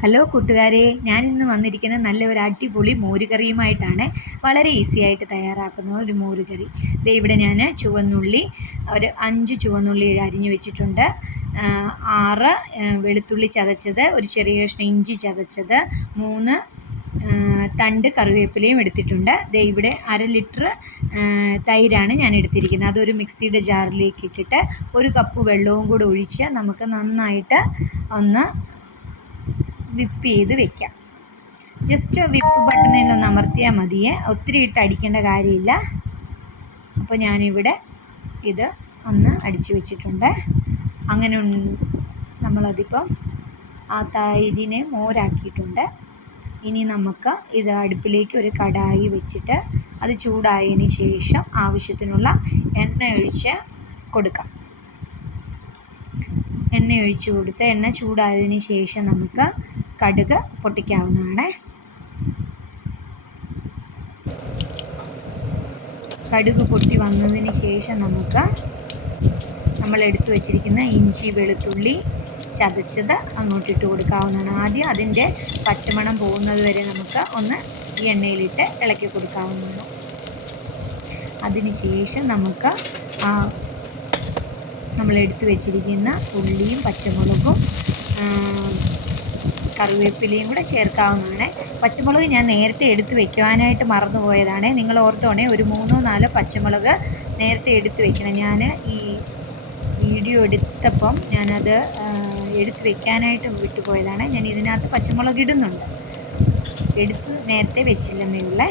Hello കൂട്ടുകാരെ, ഞാനിന്ന് വന്നിരിക്കുന്നത് നല്ല ഒരു അടിപൊളി മോരുകറിയുമായിട്ടാണ്. വളരെ ഈസി ആയിട്ട് തയ്യാറാക്കുന്ന ഒരു മോരുകറി. ദേ ഇവിടെ ഞാൻ ചുവന്നുള്ളി ഒരു 5 ചുവന്നുള്ളി അരിഞ്ഞു വെച്ചിട്ടുണ്ട്. 6 വെളുത്തുള്ളി ചതച്ചത്, ഒരു ചെറിയ കഷ്ണം ഇഞ്ചി ചതച്ചത്, 3 തണ്ട് കറിവേപ്പിലയും എടുത്തിട്ടുണ്ട്. ദേ ഇവിടെ 1/2 ലിറ്റർ തൈരാണ് ഞാൻ എടുത്തിരിക്കുന്നത്. അതൊരു മിക്സിയുടെ ജാറിലേക്ക് ഇട്ടിട്ട് 1 കപ്പ് വെള്ളവും കൂടെ ഒഴിച്ച് നമുക്ക് നന്നായിട്ട് ഒന്ന് വിപ്പ് ചെയ്ത് വെക്കാം. ജസ്റ്റ് വിപ്പ് ബട്ടണിൽ ഒന്ന് അമർത്തിയാൽ മതിയേ, ഒത്തിരി ഇട്ട് അടിക്കേണ്ട കാര്യമില്ല. അപ്പോൾ ഞാനിവിടെ ഇത് ഒന്ന് അടിച്ചു വെച്ചിട്ടുണ്ട്. അങ്ങനെ നമ്മളതിപ്പം ആ തൈരിനെ മോരാക്കിയിട്ടുണ്ട്. ഇനി നമുക്ക് ഇത് അടുപ്പിലേക്ക് ഒരു കടായി വെച്ചിട്ട് അത് ചൂടായതിന് ശേഷം ആവശ്യത്തിനുള്ള എണ്ണ ഒഴിച്ച് കൊടുക്കാം. എണ്ണ ഒഴിച്ചു കൊടുത്ത് എണ്ണ ചൂടായതിന് ശേഷം നമുക്ക് കടുക് പൊട്ടിക്കാവുന്നതാണ്. കടുക് പൊട്ടി വന്നതിന് ശേഷം നമുക്ക് നമ്മൾ എടുത്തു വച്ചിരിക്കുന്ന ഇഞ്ചി വെളുത്തുള്ളി ചതച്ചത് അങ്ങോട്ടിട്ട് കൊടുക്കാവുന്നതാണ്. ആദ്യം അതിൻ്റെ പച്ചമണം പോകുന്നത് വരെ നമുക്ക് ഒന്ന് ഈ എണ്ണയിലിട്ട് ഇളക്കി കൊടുക്കാവുന്നതാണ്. അതിന് ശേഷം നമുക്ക് നമ്മൾ എടുത്തു വെച്ചിരിക്കുന്ന ഉള്ളിയും പച്ചമുളകും കറിവേപ്പിലയും കൂടെ ചേർക്കാവുന്നതാണ്. പച്ചമുളക് ഞാൻ നേരത്തെ എടുത്ത് വെക്കുവാനായിട്ട് മറന്നുപോയതാണ്. നിങ്ങൾ ഓർത്തോണേ, ഒരു 3-4 പച്ചമുളക് നേരത്തെ എടുത്ത് വെക്കണം. ഞാൻ ഈ വീഡിയോ എടുത്തപ്പം ഞാനത് എടുത്ത് വെക്കാനായിട്ട് വിട്ടുപോയതാണ്. ഞാൻ ഇതിനകത്ത് പച്ചമുളക് ഇടുന്നുണ്ട്, എടുത്ത് നേരത്തെ വെച്ചില്ലെന്നേ ഉള്ളേ.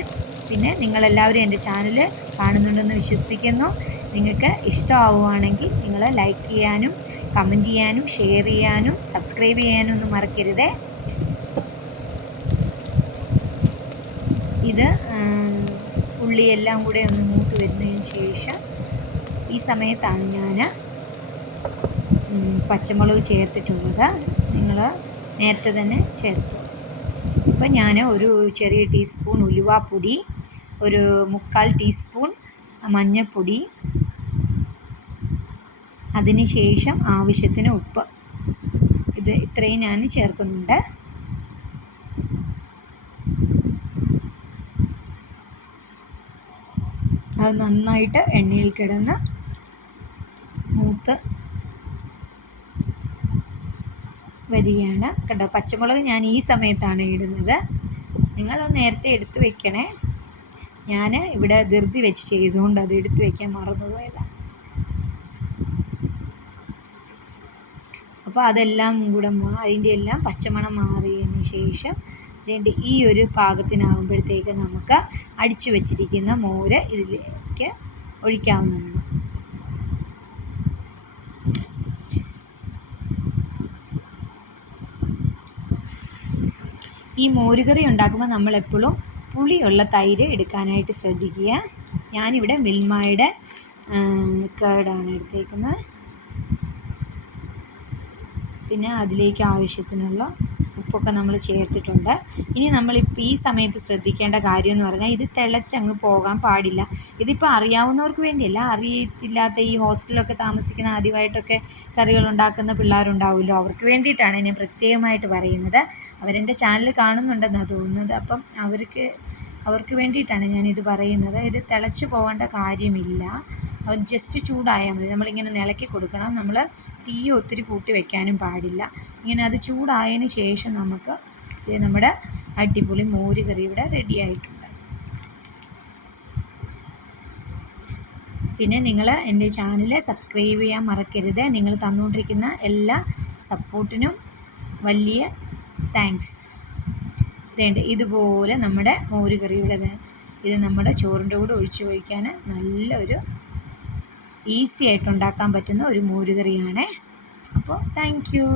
പിന്നെ നിങ്ങളെല്ലാവരും എൻ്റെ ചാനൽ കാണുന്നുണ്ടെന്ന് വിശ്വസിക്കുന്നു. നിങ്ങൾക്ക് ഇഷ്ടമാവുകയാണെങ്കിൽ നിങ്ങൾ ലൈക്ക് ചെയ്യാനും കമൻറ്റ് ചെയ്യാനും ഷെയർ ചെയ്യാനും സബ്സ്ക്രൈബ് ചെയ്യാനും ഒന്നും മറക്കരുതേ. ഇത് ഉള്ളിയെല്ലാം കൂടെ ഒന്ന് മൂത്ത് വരുന്നതിന് ശേഷം ഈ സമയത്താണ് ഞാൻ പച്ചമുളക് ചേർത്തിട്ടുള്ളത്. നിങ്ങൾ നേരത്തെ തന്നെ ചേർത്തു. ഇപ്പം ഞാൻ ഒരു ചെറിയ ടീസ്പൂൺ ഉലുവാപ്പൊടി, ഒരു 3/4 ടീസ്പൂൺ മഞ്ഞൾപ്പൊടി, അതിന് ശേഷം ആവശ്യത്തിന് ഉപ്പ്, ഇത് ഇത്രയും ഞാൻ ചേർക്കുന്നുണ്ട്. അത് നന്നായിട്ട് എണ്ണയിൽ കിടന്ന് മൂത്ത് വരികയാണ് കേട്ടോ. പച്ചമുളക് ഞാൻ ഈ സമയത്താണ് ഇടുന്നത്. നിങ്ങൾ നേരത്തെ എടുത്ത് വെക്കണേ. ഞാൻ ഇവിടെ ധൃതി വെച്ച് ചെയ്തുകൊണ്ട് അത് എടുത്ത് വയ്ക്കാൻ മറന്നുപോയതാണ്. അപ്പോൾ അതെല്ലാം കൂടെ അതിൻ്റെ എല്ലാം പച്ചമണം മാറിയതിന് ശേഷം ഈ ഒരു പാകത്തിനാകുമ്പോഴത്തേക്ക് നമുക്ക് അടിച്ചു വച്ചിരിക്കുന്ന മോര് ഇതിലേക്ക് ഒഴിക്കാവുന്നതാണ്. ഈ മോരുകറി ഉണ്ടാക്കുമ്പോൾ നമ്മളെപ്പോഴും പുളിയുള്ള തൈര് എടുക്കാനായിട്ട് ശ്രദ്ധിക്കുക. ഞാനിവിടെ മിൽമയുടെ കേടാണ് എടുത്തേക്കുന്നത്. പിന്നെ അതിലേക്ക് ആവശ്യത്തിനുള്ള ഉപ്പൊക്കെ നമ്മൾ ചേർത്തിട്ടുണ്ട്. ഇനി നമ്മളിപ്പോൾ ഈ സമയത്ത് ശ്രദ്ധിക്കേണ്ട കാര്യം എന്ന് പറഞ്ഞാൽ ഇത് തിളച്ചങ്ങ് പോകാൻ പാടില്ല. ഇതിപ്പോൾ അറിയാവുന്നവർക്ക് വേണ്ടിയല്ല, അറിയത്തില്ലാത്ത ഈ ഹോസ്റ്റലിലൊക്കെ താമസിക്കുന്ന ആദ്യമായിട്ടൊക്കെ കറികൾ ഉണ്ടാക്കുന്ന പിള്ളേരുണ്ടാവുമല്ലോ, അവർക്ക് വേണ്ടിയിട്ടാണ് ഞാൻ പ്രത്യേകമായിട്ട് പറയുന്നത്. അവരെൻ്റെ ചാനൽ കാണുന്നുണ്ടെന്നാണ് തോന്നുന്നത്. അപ്പം അവർക്ക് വേണ്ടിയിട്ടാണ് ഞാനിത് പറയുന്നത്. ഇത് തിളച്ച് പോകേണ്ട കാര്യമില്ല, ജസ്റ്റ് ചൂടായാൽ മതി. നമ്മളിങ്ങനെ ഇളക്കി കൊടുക്കണം. നമ്മൾ തീ ഒത്തിരി കൂട്ടി വയ്ക്കാനും പാടില്ല. ഇങ്ങനെ അത് ചൂടായതിന് ശേഷം നമുക്ക് നമ്മുടെ അടിപൊളി മോരുകറി ഇവിടെ റെഡി ആയിട്ടുണ്ട്. പിന്നെ നിങ്ങൾ എൻ്റെ ചാനൽ സബ്സ്ക്രൈബ് ചെയ്യാൻ മറക്കരുത്. നിങ്ങൾ തന്നുകൊണ്ടിരിക്കുന്ന എല്ലാ സപ്പോർട്ടിനും വലിയ താങ്ക്സ്. ഇതുപോലെ നമ്മുടെ മോരുകറിയുടെ ഇത് നമ്മുടെ ചോറിൻ്റെ കൂടെ ഒഴിച്ചു വയ്ക്കാൻ നല്ലൊരു ഈസി ആയിട്ട് ഉണ്ടാക്കാൻ പറ്റുന്ന ഒരു മോരുകറിയാണ്. അപ്പോൾ താങ്ക് യു.